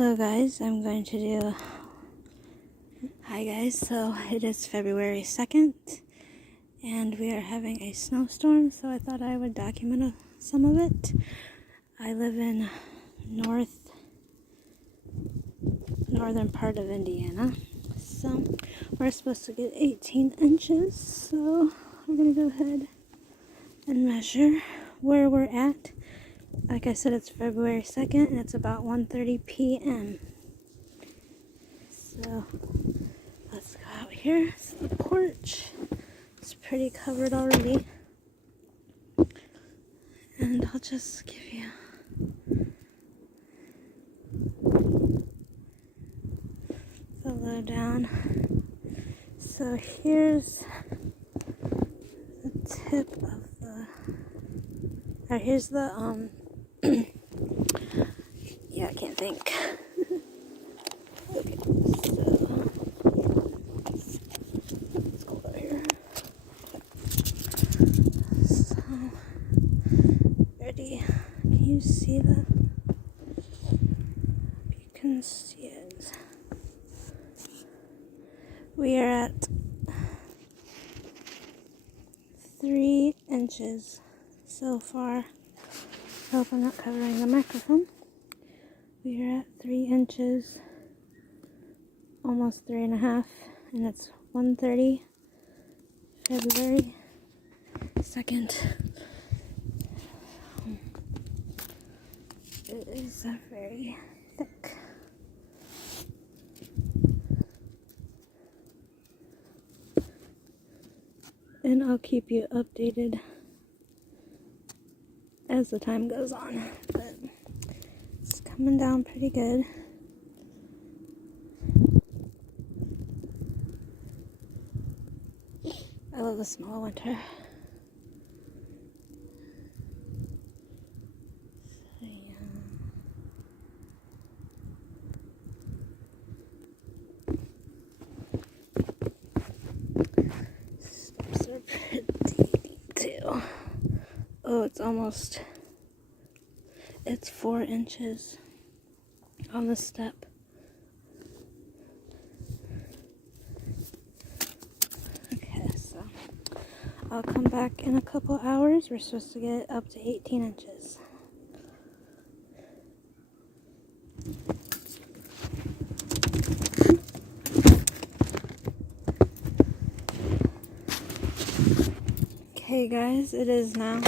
Hello guys, I'm going to do... Hi guys, so it is February 2nd, and we are having a snowstorm, so I thought I would document some of it. I live in northern part of Indiana, so we're supposed to get 18 inches, so we're going to go ahead and measure where we're at. Like I said, it's February 2nd, and it's about 1:30 p.m. So, let's go out here. It's the porch. It's pretty covered already. And I'll just give you the lowdown. So here's the tip of the... Or here's the, yeah, I can't think. Okay, so it's cold out here. So, ready? Can you see that? You can see it. We are at 3 inches so far. I hope I'm not covering the microphone. We are at 3 inches. Almost 3.5, and it's 1:30, February 2nd. It is very thick. And I'll keep you updated as the time goes on, but it's coming down pretty good. I love the smell of winter. So, yeah. Steps are pretty too. Oh, it's 4 inches on the step. I'll come back in a couple hours. We're supposed to get up to 18 inches. Okay guys, it is now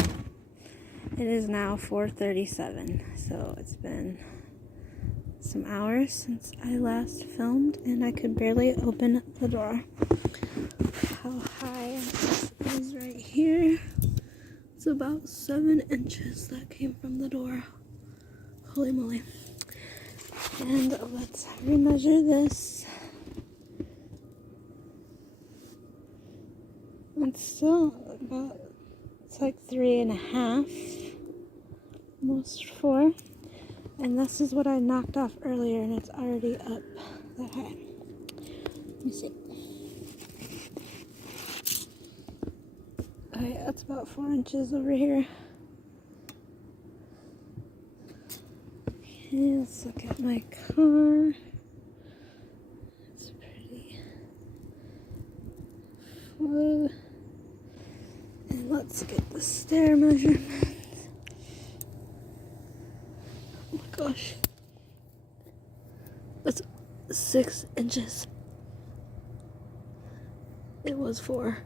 4:37. So it's been some hours since I last filmed, and I could barely open the door. How high this is right here. It's about 7 inches that came from the door. Holy moly. And let's remeasure this. It's still it's like 3.5, almost 4. And this is what I knocked off earlier, and it's already up that high. Let me see. Okay, that's about 4 inches over here. Okay, let's look at my car. It's pretty full. And let's get the stair measurement. Oh my gosh. That's 6 inches. It was 4.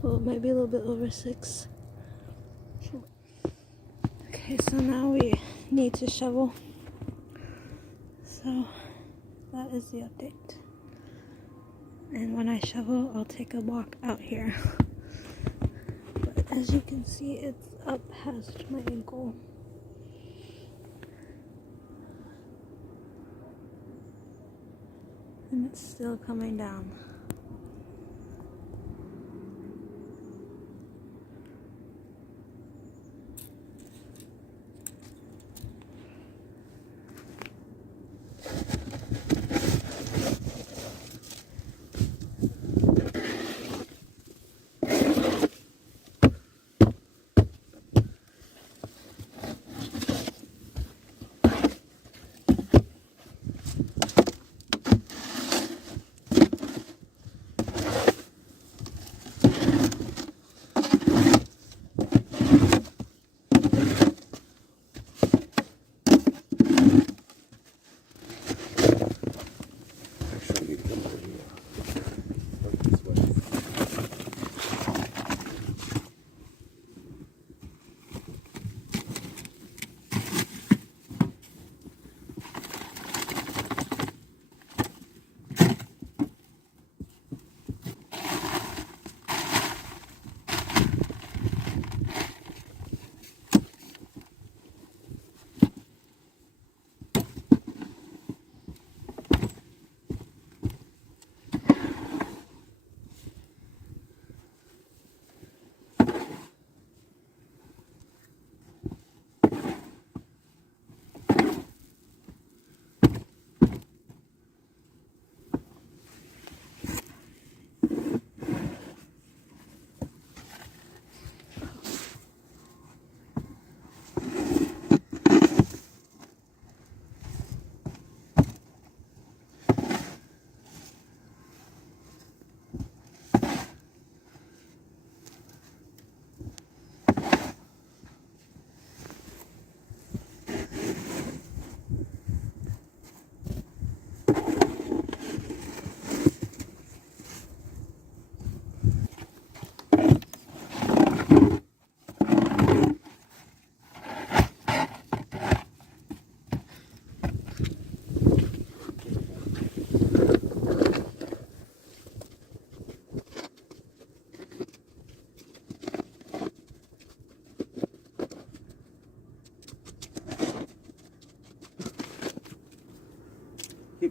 Well, maybe a little bit over 6. Okay, so now we need to shovel. So that is the update. And when I shovel, I'll take a walk out here. But as you can see, it's up past my ankle. And it's still coming down.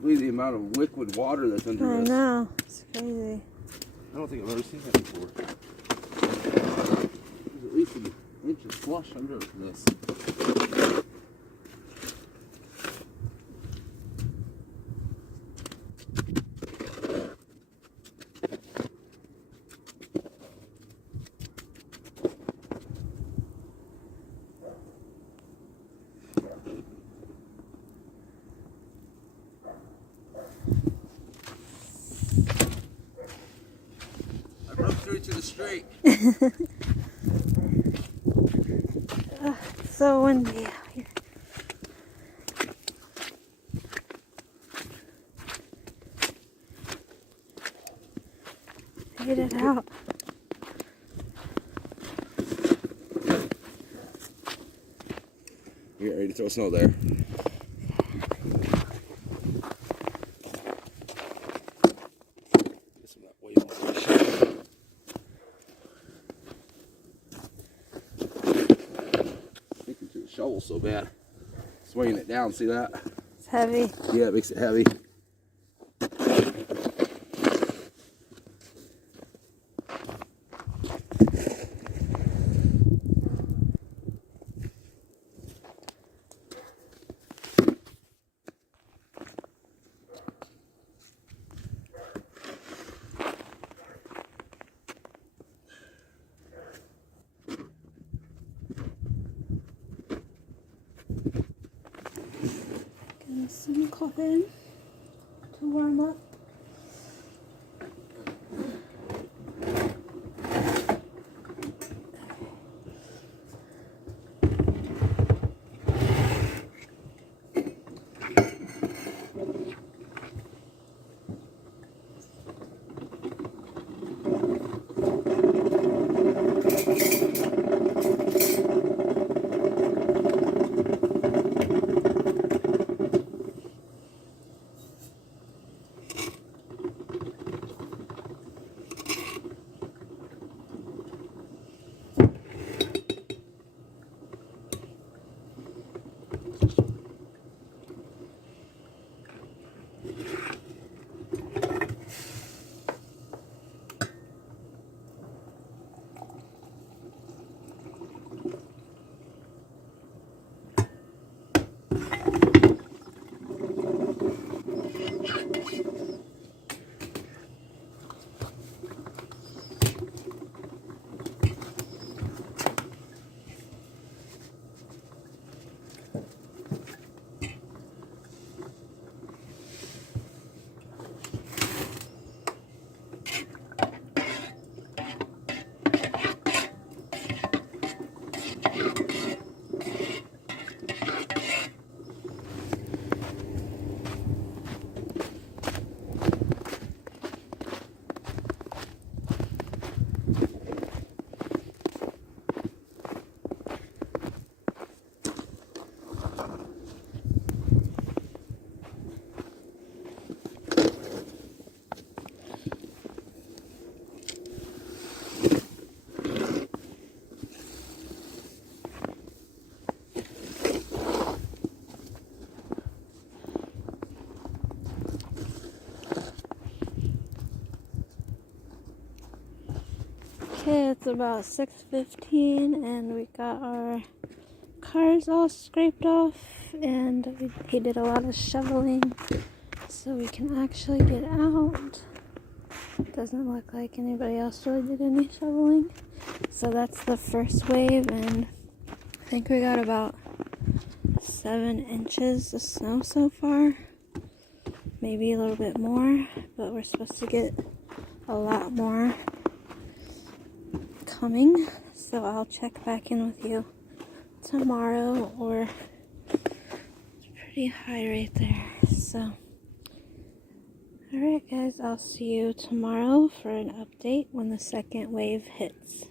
believe the amount of liquid water that's under this. I know. It's crazy. I don't think I've ever seen that before. There's at least an inch of slush under this. I broke through to the street. It's so windy out here. Get it out. You get ready to throw snow there. Get some of that weight off my shoulder. Sticking to the shovel so bad. Swinging it down, see that? It's heavy. Yeah, it makes it heavy. Getting some coffee to warm up. Okay, it's about 6:15 and we got our cars all scraped off and he did a lot of shoveling so we can actually get out. Doesn't look like anybody else really did any shoveling. So that's the first wave, and I think we got about 7 inches of snow so far. Maybe a little bit more, but we're supposed to get a lot more coming. So I'll check back in with you tomorrow, or it's pretty high right there. So alright guys, I'll see you tomorrow for an update when the second wave hits.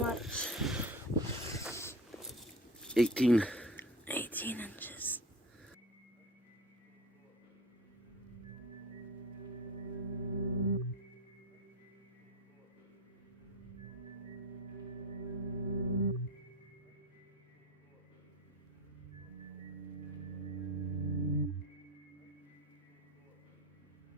much? 18.